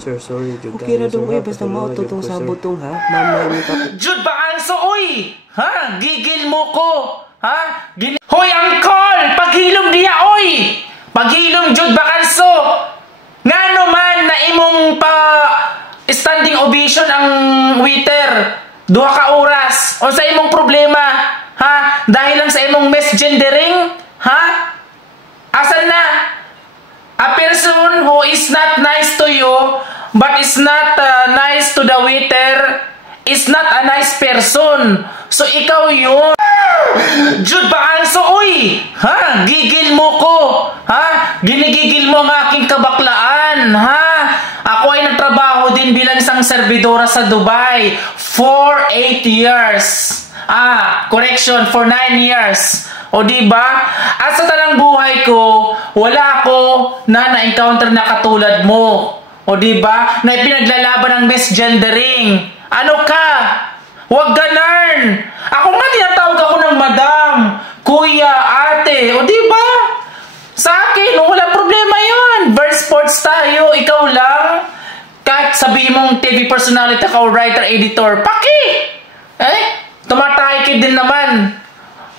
Sir, sorry, Jud. Okay ra dong, basta mauto tong sabot tong ha. Mamay mo ta. Jud Bacanso, oy! Ha? Gigil mo ko! Ha? Hoy, Angkol! Paghilom diya, oy! Paghilom, Jud Bacanso! Nga naman na imong pa standing ovation ang waiter. 2 ka oras. O sa imong problema? Ha? Dahil lang sa imong misgendering? Ha? Asan na? A person who is not nice to you but is not nice to the waiter is not a nice person. So ikaw yun. Jud Bacanso, oy! Ha? Gigil mo ko. Ha? Ginigigil mo ang aking kabaklaan. Ha? Ako ay nagtrabaho din bilang isang servidora sa Dubai for 8 years. Correction, for 9 years. O diba? At sa tanang buhay ko, wala ako na-encounter na katulad mo. O diba? Na ipinaglalaban ng misgendering. Ano ka? Huwag ganun. Ako nga tinatawag ako ng madam, kuya, ate. O diba? Sa akin, wala problema yun. Verse sports tayo, ikaw lang. Kahit sabihin mong TV personality ka o writer, editor, paki! Tumatahikid din naman.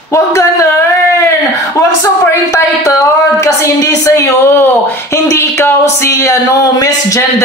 Huwag ganun. Huwag super entitled kasi hindi sa'yo. Hindi ikaw si misgender.